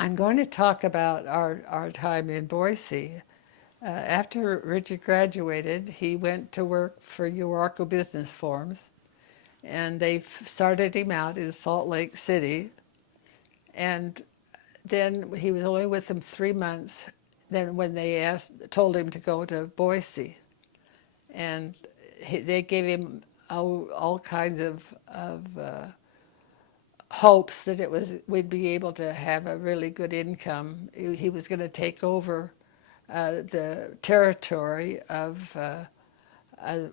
I'm going to talk about our time in Boise. After Richard graduated, he went to work for Uarco Business Forms, and they started him out in Salt Lake City. And then he was only with them 3 months. Then when they told him to go to Boise, and they gave him all kinds of hopes that we'd be able to have a really good income. He was going to take over the territory of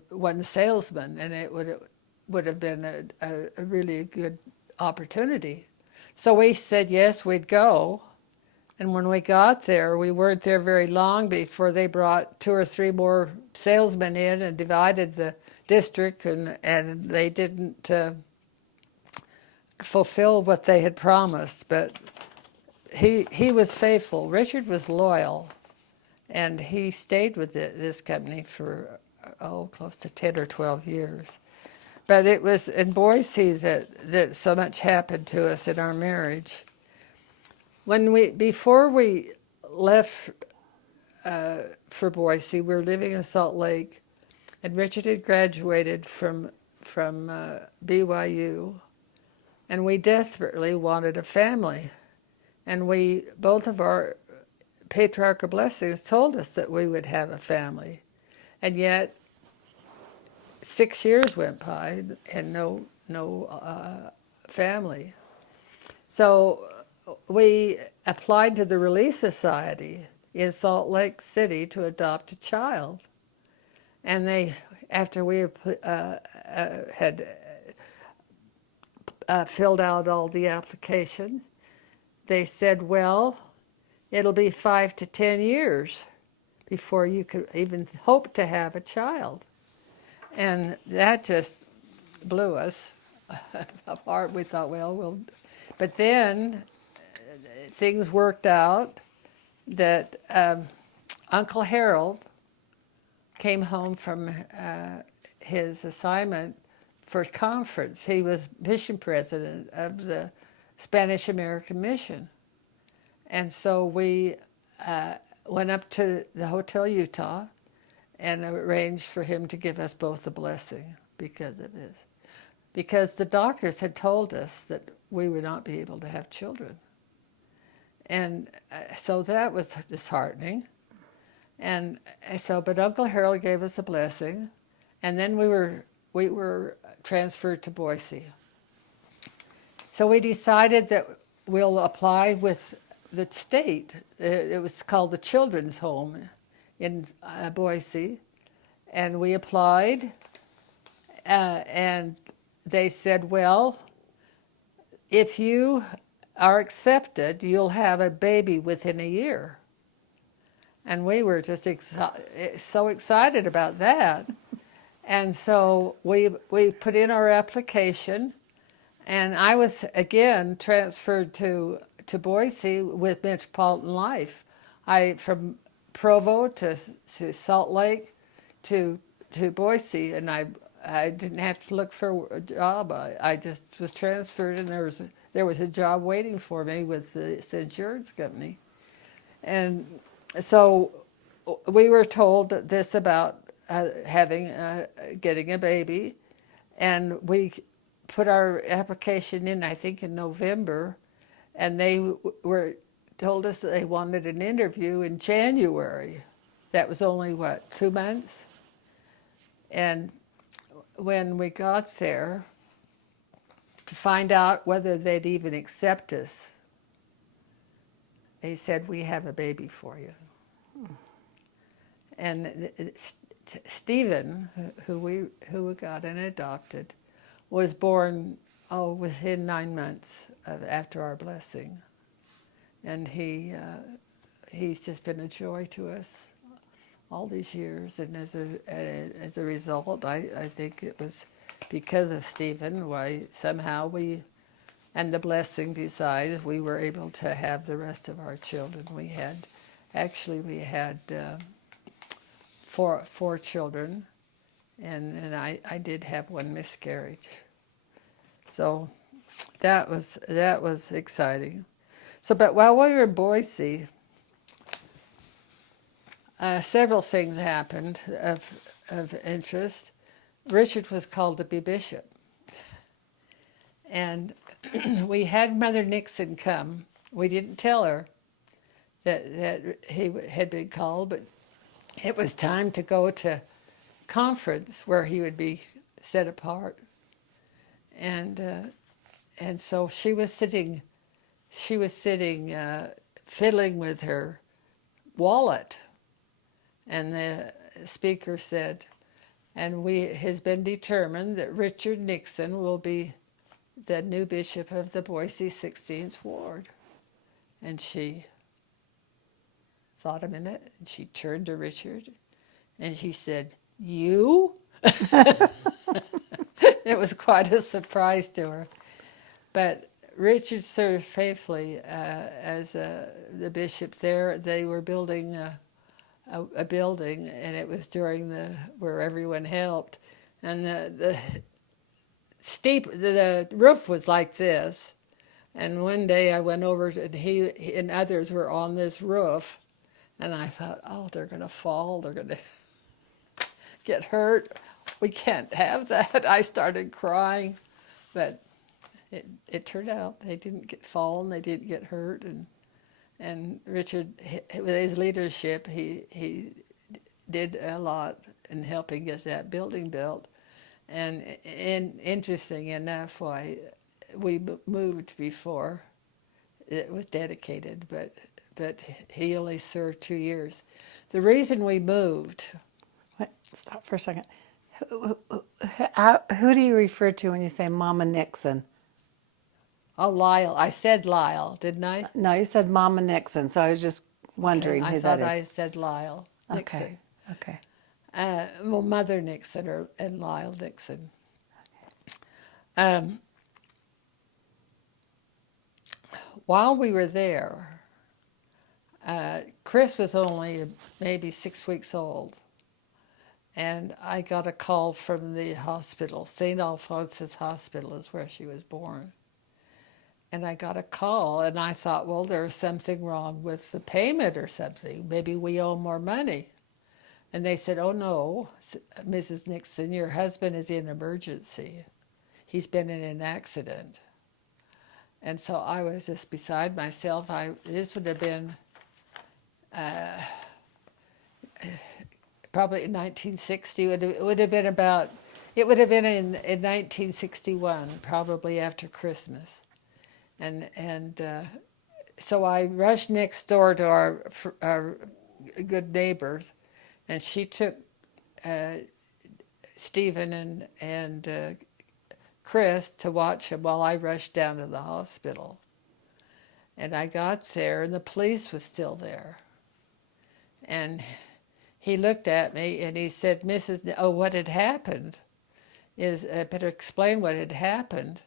one salesman, and it would have been a really good opportunity. So we said yes, we'd go. And when we got there, we weren't there very long before they brought two or three more salesmen in and divided the district, and they didn't fulfill what they had promised. But he was faithful. Richard was loyal, and he stayed with this company for close to 10 or 12 years. But it was in Boise that so much happened to us in our marriage. Before we left for Boise, we were living in Salt Lake, and Richard had graduated from BYU, and we desperately wanted a family. And both of our patriarchal blessings told us that we would have a family. And yet, 6 years went by and no family. So we applied to the Relief Society in Salt Lake City to adopt a child. And after we had filled out all the application, they said, well, it'll be 5 to 10 years before you could even hope to have a child. And that just blew us apart. We thought, well, but then things worked out that Uncle Harold came home from his assignment for a conference. He was mission president of the Spanish American Mission. And so we went up to the Hotel Utah and arranged for him to give us both a blessing because of this. Because the doctors had told us that we would not be able to have children. And so that was disheartening. And but Uncle Harold gave us a blessing, and then we were transferred to Boise. So we decided that we'll apply with the state. It was called the Children's Home in Boise, and we applied, and they said, well, if you are accepted, you'll have a baby within a year. And we were just so excited about that. And so we put in our application, and I was again transferred to Boise with Metropolitan Life. From Provo to Salt Lake to Boise, and I didn't have to look for a job. I just was transferred, and there was a job waiting for me with this insurance company. And so we were told this about getting a baby, and we put our application in, I think, in November, and they told us that they wanted an interview in January. That was only, 2 months? And when we got there to find out whether they'd even accept us, they said, we have a baby for you. And Stephen, who we got and adopted, was born within 9 months after our blessing, and he's just been a joy to us all these years. And as a result, I think it was because of Stephen why somehow and the blessing besides, we were able to have the rest of our children. We had four children, and I did have one miscarriage. So that was exciting. So, but while we were in Boise, several things happened of interest. Richard was called to be bishop. And we had Mother Nixon come. We didn't tell her that he had been called, but it was time to go to conference where he would be set apart. And so she was sitting fiddling with her wallet, and the speaker said, and it has been determined that Richard Nixon will be the new bishop of the Boise 16th Ward. And she thought a minute, and she turned to Richard, and she said, "You?" It was quite a surprise to her. But Richard served faithfully as the bishop there. They were building a building, and it was during where everyone helped. And the roof was like this. And one day I went over, and he and others were on this roof, and I thought, oh, they're going to fall, they're going to get hurt. We can't have that. I started crying, but it turned out they didn't fall and they didn't get hurt. And Richard, with his leadership, he did a lot in helping get that building built. And interesting enough, why we moved before it was dedicated, but he only served 2 years. The reason we moved. Wait, stop for a second. Who do you refer to when you say Mama Nixon? Oh, Lyle. I said Lyle, didn't I? No, you said Mama Nixon, so I was just wondering Okay, who I that thought is. I said Lyle Nixon. Okay. Well, Mother Nixon and Lyle Nixon. While we were there, Chris was only maybe 6 weeks old, and I got a call from the hospital. St. Alphonsus Hospital is where she was born. And I got a call, and I thought, well, there's something wrong with the payment or something. Maybe we owe more money. And they said, oh, no, Mrs. Nixon, your husband is in emergency. He's been in an accident. And so I was just beside myself. This would have been probably in 1960. It would have been in 1961, probably after Christmas. And so I rushed next door to our good neighbors, and she took Stephen and Chris to watch him while I rushed down to the hospital. And I got there, and the police was still there. And he looked at me, and he said, what had happened is, I better explain what had happened,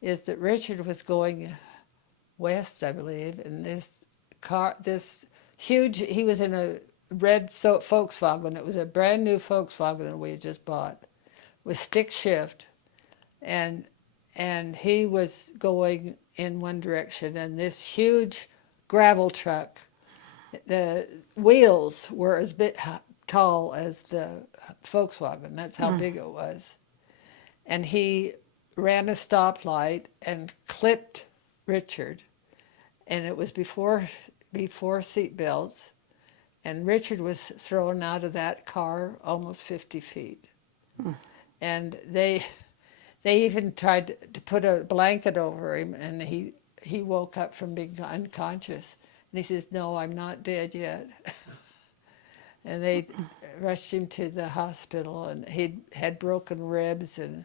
is that Richard was going west, I believe, and this huge, he was in a red Volkswagen. It was a brand new Volkswagen that we had just bought with stick shift. And he was going in one direction, and this huge gravel truck, the wheels were as tall as the Volkswagen. That's how big it was. And he ran a stoplight and clipped Richard, and it was before seat belts, and Richard was thrown out of that car almost 50 feet. And they even tried to put a blanket over him, and he woke up from being unconscious. And he says, no, I'm not dead yet. And they rushed him to the hospital, and he had broken ribs, and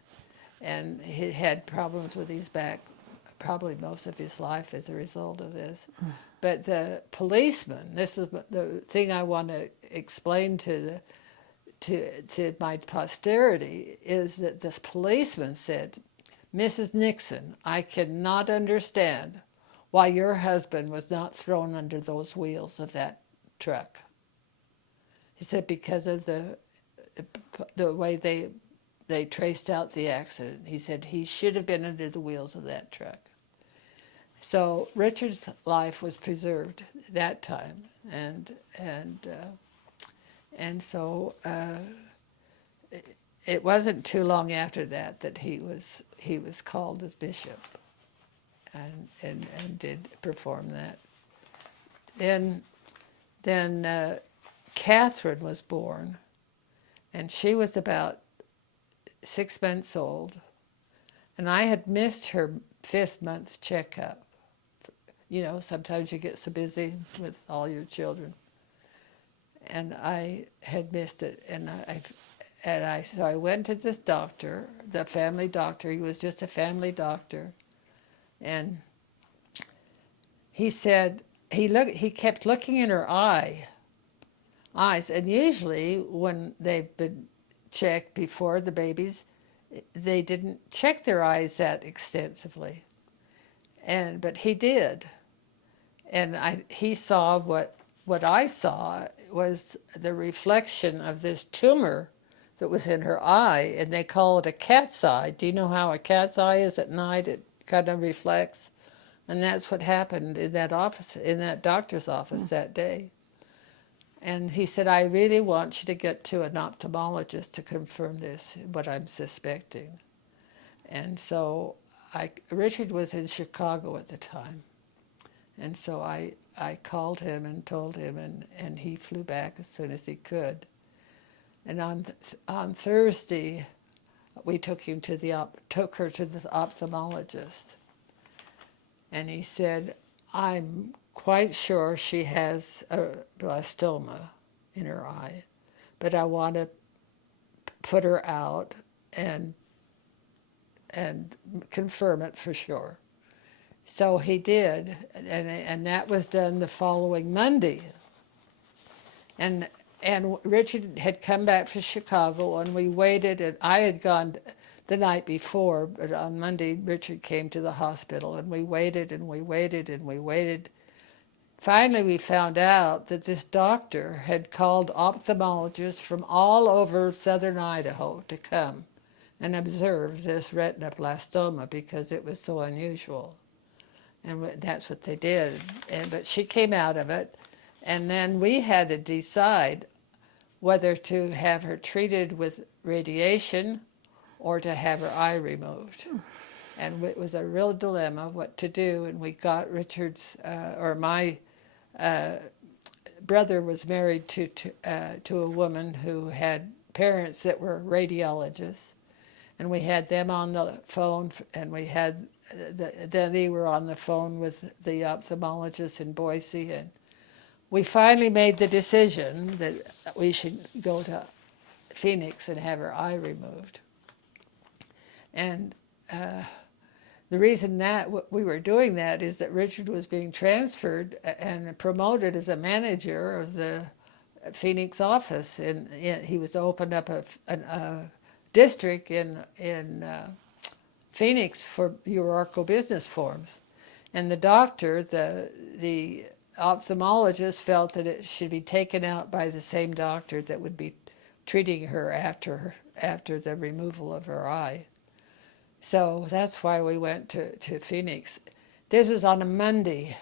he had problems with his back probably most of his life as a result of this. But the policeman, this is the thing I want to explain to my posterity, is that this policeman said, Mrs. Nixon, I cannot understand why your husband was not thrown under those wheels of that truck. He said because of the way they traced out the accident. He said he should have been under the wheels of that truck. So Richard's life was preserved that time, and so it wasn't too long after that that he was called as bishop, and did perform that. Then Catherine was born, and she was about 6 months old, and I had missed her 5th month checkup. You know, sometimes you get so busy with all your children, and I had missed it, so I went to this doctor, the family doctor. He was just a family doctor, and he said he kept looking in her eyes, and usually when they've been checked before, the babies, they didn't check their eyes that extensively, but he did, and he saw what I saw was the reflection of this tumor that was in her eye, and they call it a cat's eye. Do you know how a cat's eye is at night? It kind of reflects, and that's what happened in that office, in that doctor's office that day. And he said, I really want you to get to an ophthalmologist to confirm this, what I'm suspecting. And so Richard was in Chicago at the time. And so I called him and told him, and he flew back as soon as he could. And on Thursday, we took her to the ophthalmologist. And he said, I'm quite sure she has a blastoma in her eye, but I want to put her out and confirm it for sure. So he did, and that was done the following Monday. And Richard had come back from Chicago, and we waited, and I had gone the night before, but on Monday Richard came to the hospital, and we waited and we waited and we waited. Finally, we found out that this doctor had called ophthalmologists from all over southern Idaho to come and observe this retinoblastoma because it was so unusual. And that's what they did. But she came out of it, and then we had to decide whether to have her treated with radiation or to have her eye removed. And it was a real dilemma what to do, and we got my brother was married to a woman who had parents that were radiologists, and we had them on the phone, and we had then they were on the phone with the ophthalmologist in Boise, and we finally made the decision that we should go to Phoenix and have her eye removed. And the reason that we were doing that is that Richard was being transferred and promoted as a manager of the Phoenix office, and he was opened up a district in Phoenix for Oracle business forms. And the doctor, the ophthalmologist, felt that it should be taken out by the same doctor that would be treating her after the removal of her eye. So that's why we went to Phoenix. This was on a Monday.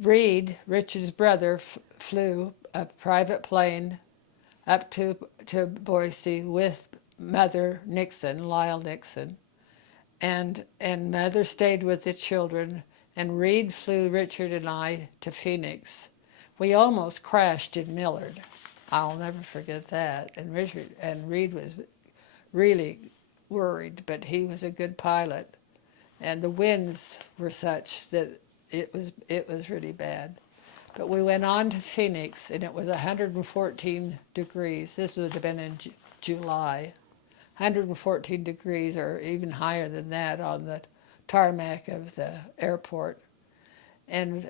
Reed, Richard's brother, flew a private plane up to Boise with Mother Nixon, Lyle Nixon, and Mother stayed with the children, and Reed flew Richard and I to Phoenix. We almost crashed in Millard. I'll never forget that. And Reed was really worried, but he was a good pilot, and the winds were such that it was really bad. But we went on to Phoenix, and it was 114 degrees. This would have been in July. 114 degrees, or even higher than that, on the tarmac of the airport. And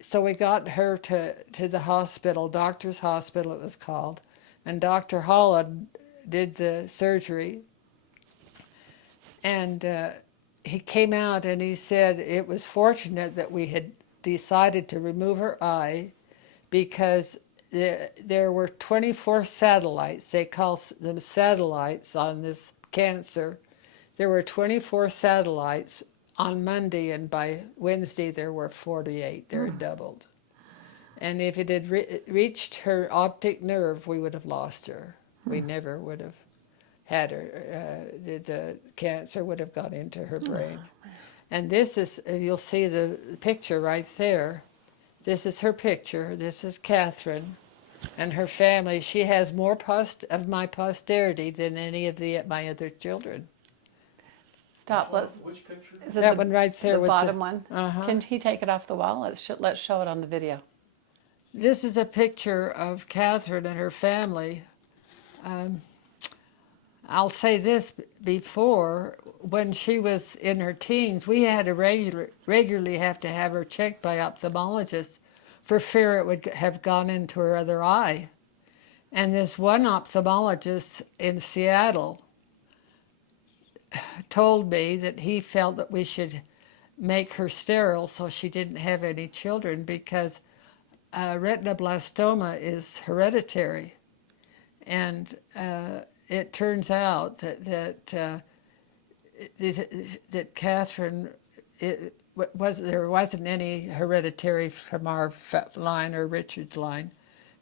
so we got her to the hospital, doctor's hospital it was called, and Dr. Holland did the surgery. And he came out and he said it was fortunate that we had decided to remove her eye because there were 24 satellites. They call them satellites on this cancer. There were 24 satellites on Monday, and by Wednesday there were 48. They're doubled. And if it had reached her optic nerve, we would have lost her. We never would have had her. The cancer would have gone into her brain. And this is, you'll see the picture right there. This is her picture. This is Catherine and her family. She has more of my posterity than any of my other children. Stop. Which picture? Is it That one right there the with bottom one? Uh-huh. Can he take it off the wall? Let's show it on the video. This is a picture of Catherine and her family. I'll say this before, when she was in her teens, we had to regularly have to have her checked by ophthalmologists for fear it would have gone into her other eye. And this one ophthalmologist in Seattle told me that he felt that we should make her sterile so she didn't have any children, because retinoblastoma is hereditary. And it turns out that Catherine, there wasn't any hereditary from our line or Richard's line.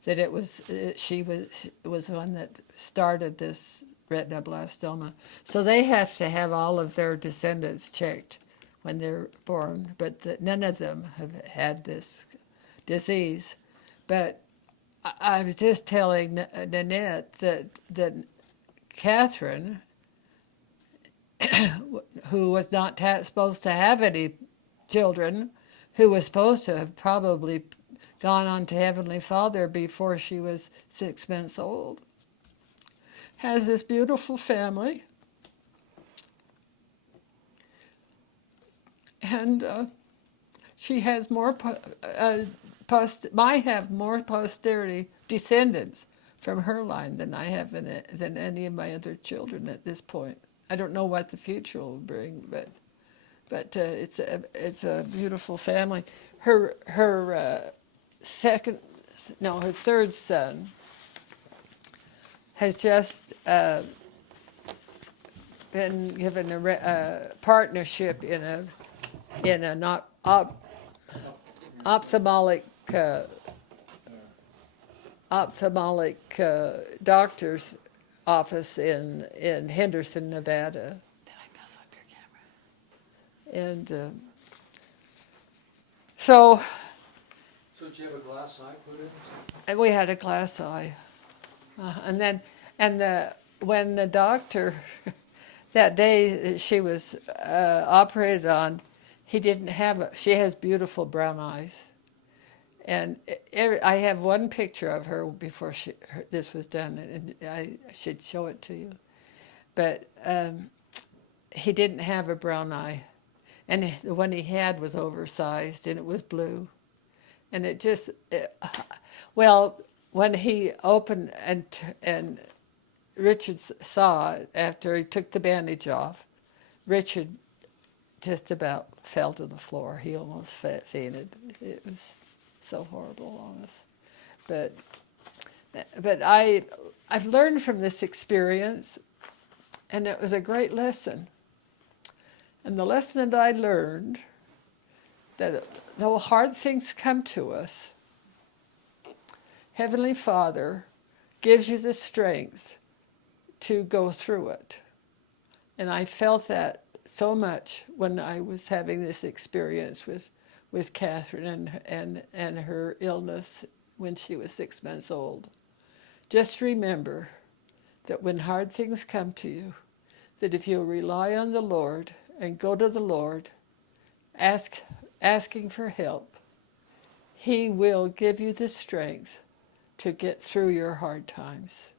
That it was she was the one that started this retinoblastoma. So they have to have all of their descendants checked when they're born, but none of them have had this disease. But I was just telling Nanette that Catherine, who was not supposed to have any children, who was supposed to have probably gone on to Heavenly Father before she was 6 months old, has this beautiful family. And she has more, might have more posterity, descendants from her line than I have than any of my other children at this point. I don't know what the future will bring, but it's a beautiful family. Her third son has just been given a partnership in an ophthalmic doctor's office in Henderson, Nevada. Did I mess up your camera? And so did you have a glass eye put in? and we had a glass eye. When the doctor, that day that she was operated on, he didn't have she has beautiful brown eyes. And I have one picture of her before this was done, and I should show it to you. But he didn't have a brown eye. And the one he had was oversized, and it was blue. And it just, when he opened and Richard saw it after he took the bandage off, Richard just about fell to the floor. He almost fainted. It was so horrible on us. But I've learned from this experience, and it was a great lesson. And the lesson that I learned, that though hard things come to us, Heavenly Father gives you the strength to go through it. And I felt that so much when I was having this experience with Catherine and her illness when she was 6 months old. Just remember that when hard things come to you, that if you rely on the Lord and go to the Lord, asking for help, He will give you the strength to get through your hard times.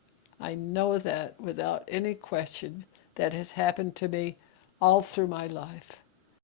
I know that without any question. That has happened to me all through my life.